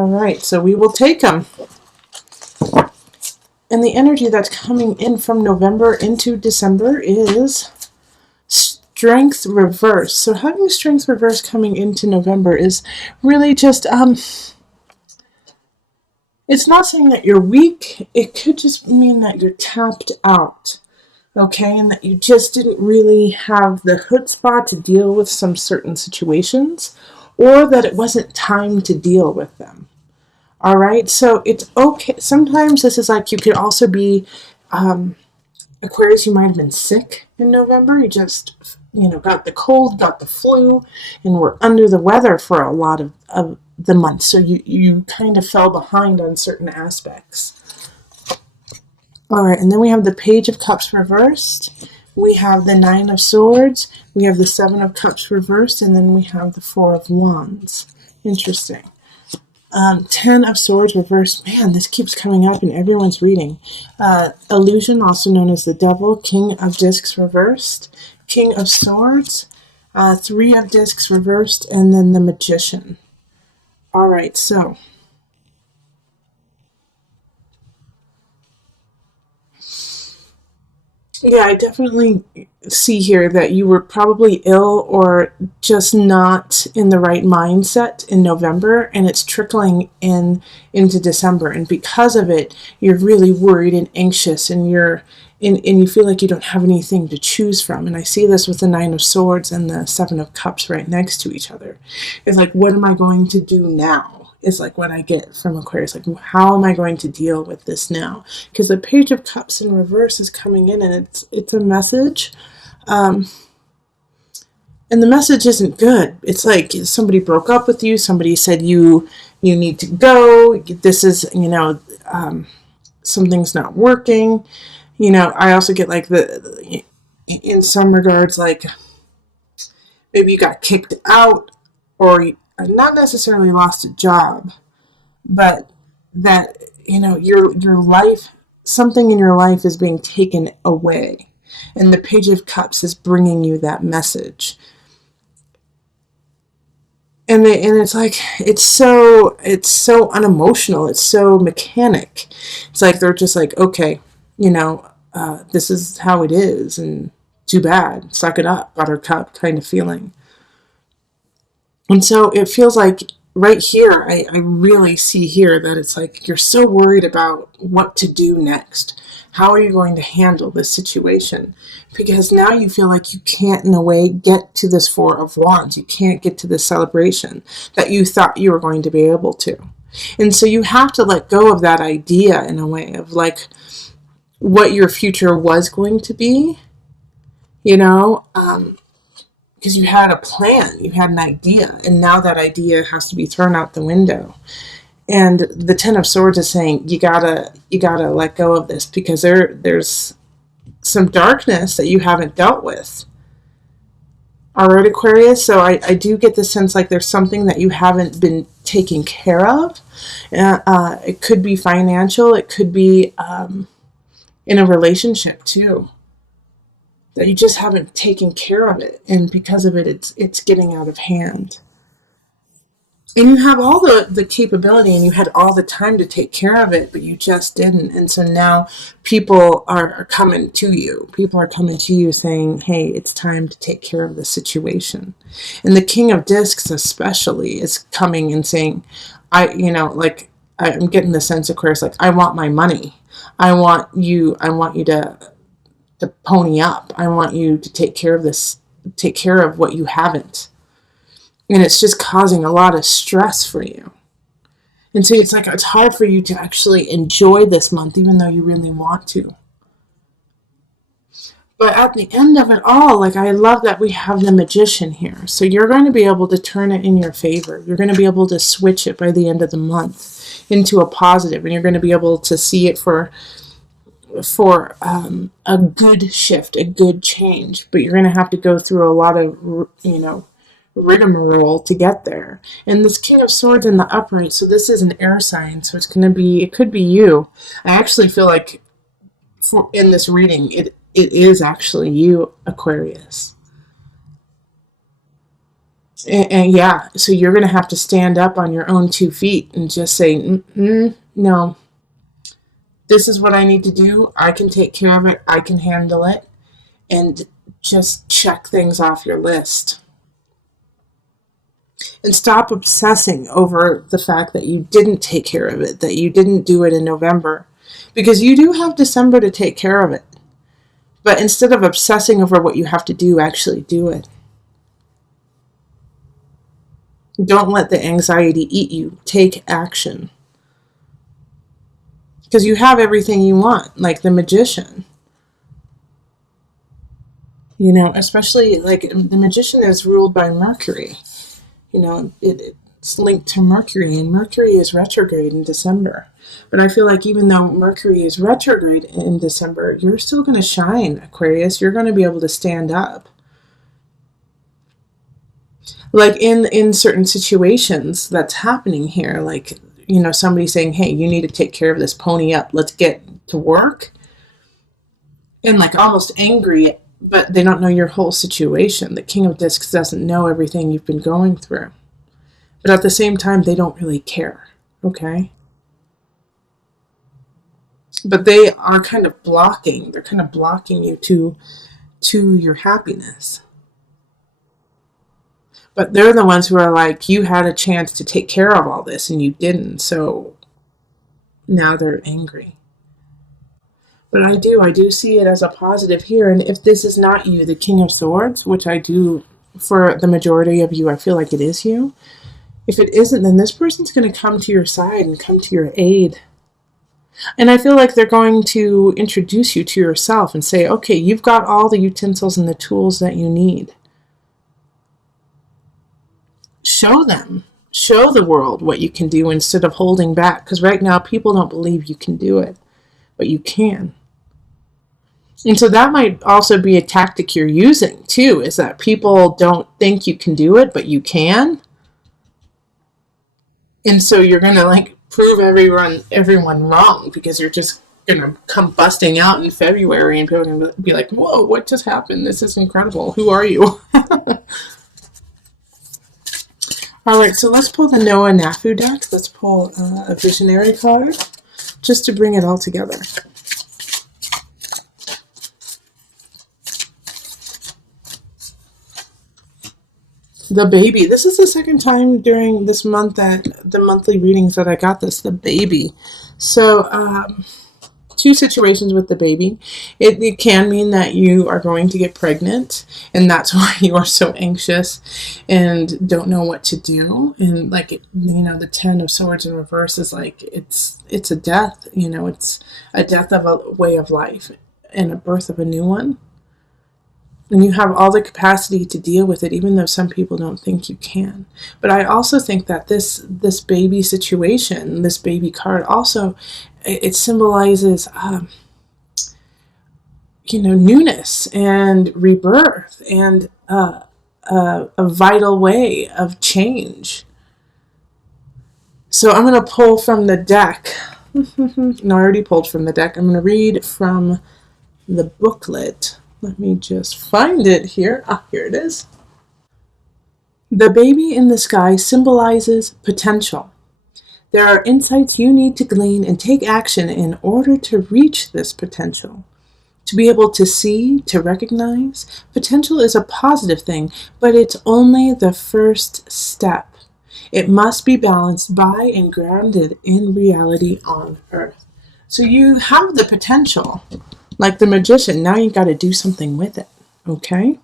All right, so we will take them. And the energy that's coming in from November into December is strength reverse. So having strength reverse coming into November is really just, it's not saying that you're weak. It could just mean that you're tapped out. Okay, and that you just didn't really have the chutzpah to deal with some certain situations, or that it wasn't time to deal with them. All right, so it's okay. Sometimes this is like you could also be Aquarius, you might have been sick in November. You just, got the cold, got the flu, and were under the weather for a lot of the month. So you kind of fell behind on certain aspects. All right, and then we have the Page of Cups reversed. We have the Nine of Swords. We have the Seven of Cups reversed, and then we have the Four of Wands. Interesting. 10 of Swords reversed. Man, this keeps coming up in everyone's reading. Illusion, also known as the Devil. King of Discs reversed. King of Swords. 3 of Discs reversed. And then the Magician. All right, so yeah, I definitely see here that you were probably ill or just not in the right mindset in November, and it's trickling into December, and because of it, you're really worried and anxious, and you feel like you don't have anything to choose from. And I see this with the Nine of Swords and the Seven of Cups right next to each other. It's like, what am I going to do now? Is like what I get from Aquarius. Like, how am I going to deal with this now? Because the Page of Cups in reverse is coming in, and it's a message. And the message isn't good. It's like somebody broke up with you. Somebody said you need to go. This is, something's not working. I also get like in some regards, like maybe you got kicked out, or not necessarily lost a job, but that, your life, something in your life is being taken away. And the Page of Cups is bringing you that message. And it's like, it's so unemotional. It's so mechanic. It's like, they're just like, okay, this is how it is, and too bad, suck it up, buttercup kind of feeling. And so it feels like right here, I really see here that it's like you're so worried about what to do next. How are you going to handle this situation? Because now you feel like you can't, in a way, get to this Four of Wands. You can't get to this celebration that you thought you were going to be able to. And so you have to let go of that idea, in a way, of like what your future was going to be, because you had a plan, you had an idea, and now that idea has to be thrown out the window. And the Ten of Swords is saying you gotta let go of this, because there's some darkness that you haven't dealt with. All right, Aquarius. So I do get the sense like there's something that you haven't been taking care of. It could be financial. It could be in a relationship too, that you just haven't taken care of it, and because of it, it's getting out of hand. And you have all the capability, and you had all the time to take care of it, but you just didn't. And so now people are coming to you. People are coming to you saying, hey, it's time to take care of the situation. And the King of Discs especially is coming and saying, I'm getting the sense, Aquarius, like, I want my money. I want you to pony up. I want you to take care of what you haven't. And it's just causing a lot of stress for you. And so it's like, it's hard for you to actually enjoy this month, even though you really want to. But at the end of it all, like, I love that we have the Magician here. So you're going to be able to turn it in your favor. You're going to be able to switch it by the end of the month into a positive, and you're going to be able to see it for a good shift, a good change. But you're going to have to go through a lot of, rigmarole to get there. And this King of Swords in the upright, so this is an air sign, so it could be you. I actually feel like in this reading, it is actually you, Aquarius. And yeah, so you're going to have to stand up on your own 2 feet and just say, no, this is what I need to do. I can take care of it. I can handle it. And just check things off your list. And stop obsessing over the fact that you didn't take care of it, that you didn't do it in November. Because you do have December to take care of it. But instead of obsessing over what you have to do, actually do it. Don't let the anxiety eat you. Take action. Because you have everything you want, like the magician. Especially like the magician is ruled by Mercury. It's linked to Mercury, and Mercury is retrograde in December. But I feel like even though Mercury is retrograde in December, you're still going to shine, Aquarius. You're going to be able to stand up. Like in certain situations that's happening here, like, somebody saying, hey, you need to take care of this, pony up, let's get to work. And like almost angry, but they don't know your whole situation. The King of Discs doesn't know everything you've been going through. But at the same time, they don't really care, okay? But they are kind of blocking. They're kind of blocking you to your happiness. But they're the ones who are like, you had a chance to take care of all this and you didn't. So now they're angry. But I do see it as a positive here. And if this is not you, the King of Swords, which I do for the majority of you, I feel like it is you. If it isn't, then this person's going to come to your side and come to your aid. And I feel like they're going to introduce you to yourself and say, okay, you've got all the utensils and the tools that you need. Show them. Show the world what you can do instead of holding back. Because right now, people don't believe you can do it. But you can. And so that might also be a tactic you're using, too, is that people don't think you can do it, but you can. And so you're going to, like, prove everyone wrong because you're just going to come busting out in February and people are going to be like, whoa, what just happened? This is incredible. Who are you? All right, so let's pull the Noah Nafu deck. Let's pull a visionary card just to bring it all together. The baby. This is the second time during this month that the monthly readings that I got this, the baby. So, two situations with the baby. It can mean that you are going to get pregnant, and that's why you are so anxious and don't know what to do. And like, the 10 of Swords in reverse is like, it's a death, it's a death of a way of life and a birth of a new one. And you have all the capacity to deal with it, even though some people don't think you can. But I also think that this baby situation, this baby card, also, it symbolizes, newness and rebirth and a vital way of change. So I'm going to pull from the deck. No, I already pulled from the deck. I'm going to read from the booklet. Let me just find it here. Here it is. The baby in the sky symbolizes potential. There are insights you need to glean and take action in order to reach this potential. To be able to see, to recognize, potential is a positive thing, but it's only the first step. It must be balanced by and grounded in reality on Earth. So you have the potential. Like the magician, now you got to do something with it, okay?